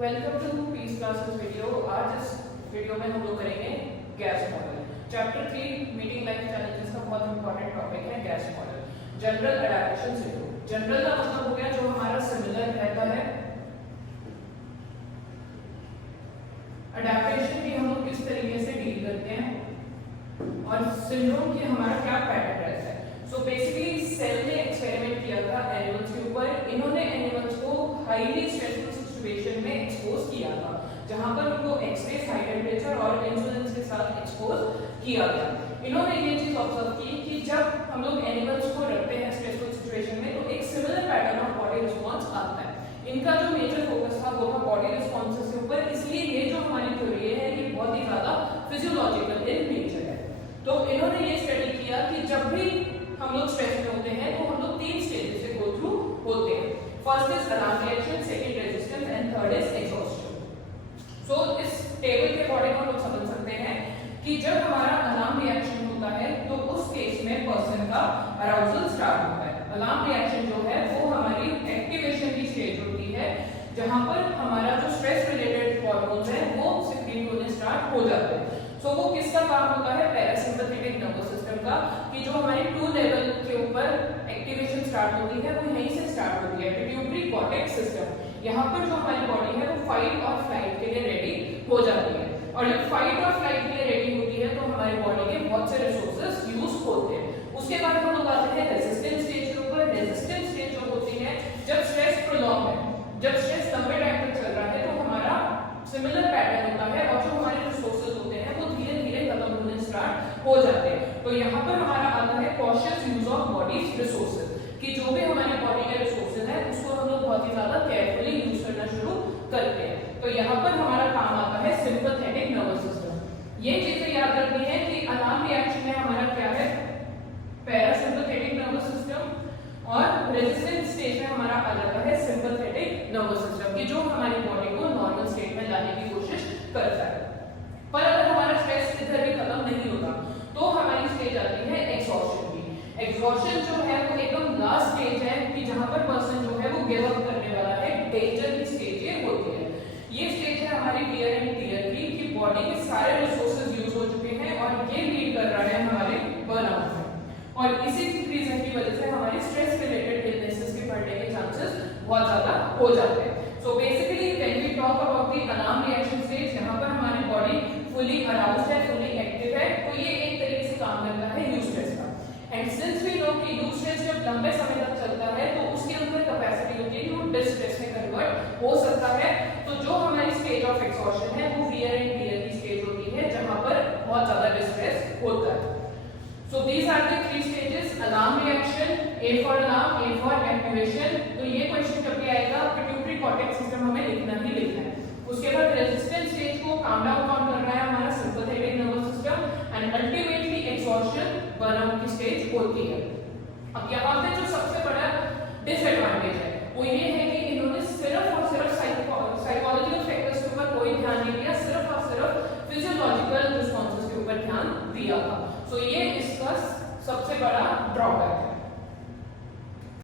Welcome to peace classes video. आज इस video में हम लोग करेंगे GAS model. Chapter 3 meeting life challenges का बहुत इंपॉर्टेंट टॉपिक है GAS model. General adaptation syndrome. General का मतलब हो गया जो हमारा सिमिलर रहता है। अडैप्टेशन की हम लोग किस तरीके से डील करते हैं और सिंड्रोम की हमारा क्या पैटर्न रहता है। सो बेसिकली सेल ने एक्सपेरिमेंट किया था एनिमल्स के ऊपर। इन्होंने एनिमल्स को हाईली स्ट्रेसफुल सिचुएशन में एक्सपोज किया था, जहां पर उनको एक्सरे, हाई टेम्परेचर और इंसुलिन के साथ एक्सपोज किया था। इन्होंने ये चीज ऑब्जर्व की कि जब हम लोग एनिमल्स को रखते हैं स्ट्रेसफुल सिचुएशन में तो एक similar pattern of body response आता है। इनका जो मेजर फोकस था वो था बॉडी रिस्पॉन्सेस के ऊपर, इसलिए ये जो हमारी थ्योरी है ये बहुत ही ज्यादा फिजियोलॉजिकल इन नेचर है। तो इन्होंने ये स्टडी किया कि जब भी हम लोग स्ट्रेस में होते हैं तो हम लोग 3 स्टेजेस से गो थ्रू होते हैं। First is alarm reaction, second resistance and third is exhaustion. So इस टेबल के अकॉर्डिंग हम लोग समझ सकते हैं कि जब हमारा अलार्म रिएक्शन होता है तो उस केस में पर्सन का अराउजल स्टार्ट होता है। अलार्म रिएक्शन जो है वो हमारी एक्टिवेशन की स्टेज होती है, जहां पर हमारा जो स्ट्रेस रिलेटेड हार्मोन्स है वो सिक्रीट होने स्टार्ट हो जाते हैं। सो वो किसका काम होता है? पैरासिम्पैथेटिक नर्वस सिस्टम का, कि जो हमारी 2 लेवल के ऊपर एक्टिवेशन स्टार्ट होती है वो यहीं से स्टार्ट होती है, पिट्यूटरी कॉर्टेक्स सिस्टम। यहाँ पर जो हमारी बॉडी है वो फाइट और फ्लाइट के लिए रेडी हो जाती है, और जब फाइट और फ्लाइट के लिए रेडी होती है तो हमारी बॉडी के बहुत से रिसोर्सेज यूज होते हैं। उसके बाद हम लोग आते हैं रेजिस्टेंस स्टेज के ऊपर। रेजिस्टेंस स्टेज जो होती है जब स्ट्रेस प्रोलॉन्ग है, जब स्ट्रेस लंबे टाइम तक चल रहा है तो हमारा सिमिलर पैटर्न होता है और जो हमारे रिसोर्सेज होते हैं वो धीरे धीरे खत्म होने स्टार्ट हो जाते हैं। तो यहाँ पर हमारा आता है cautious use of body resources, कि जो भी हमारे बॉडी के रिसोर्सेज है उसको हम लोग बहुत ही ज्यादा केयरफुली यूज करना शुरू करते हैं। तो यहाँ पर हमारा काम आता है सिंपैथेटिक नर्वस सिस्टम। ये चीजें याद रखनी है कि अलार्म रिएक्शन में हमारा क्या है? पैरासिम्पैथेटिक नर्वस सिस्टम, और रेजिस्टेंस स्टेज में हमारा आ जाता है सिंपैथेटिक नर्वस सिस्टम, कि जो हमारी बॉडी को नॉर्मल स्टेट में लाने की कोशिश करता है। पर अगर हमारा स्ट्रेस इधर भी खत्म नहीं होता तो हमारी स्टेज आती है एग्जॉस्शन की। एग्जॉस्शन जो है वो एकदम लास्ट स्टेज है कि जहां पर पर्सन जो है वो गिव अप करने वाला है। डेंजर की स्टेज ये होती है। ये स्टेज है हमारी वियर एंड टियर की, कि बॉडी के सारे रिसोर्सेज यूज हो चुके हैं और ये लीड कर रहा है हमारे बर्नआउट में, और इसी रीजन की वजह से हमारी स्ट्रेस रिलेटेड इलनेसेस के बढ़ने के चांसेस बहुत ज्यादा हो जाते हैं। So basically when we talk about the alarm reaction stage, यहां पर हमारी बॉडी फुली अराउज्ड है, फुली एक्टिव है, तो ये एक तरीके से काम करता है यूज स्ट्रेस का। एंड सिंस वी नो कि यूज स्ट्रेस जब लंबे समय तक चलता है तो उसके अंदर कैपेसिटी होती है कि वो डिस्ट्रेस में कन्वर्ट हो सकता है। तो जो हमारी स्टेज ऑफ एग्जॉस्शन है वो वियर एंड टियर की स्टेज होती है, जहां पर बहुत ज्यादा डिस्ट्रेस होता है। So these are the 3 stages: alarm reaction, A for alarm, A for activation। तो ये क्वेश्चन जब भी आएगा पिट्यूटरी कॉर्टेक्स सिस्टम हमें लिखना ही लिखना है। उसके बाद रेजिस्टेंस स्टेज को काम डाउन कौन कर रहा है? हमारा sympathetic nervous system, and ultimately exhaustion burnout की स्टेज होती है। अब यहाँ पे जो सबसे बड़ा डिसएडवांटेज है वो ये है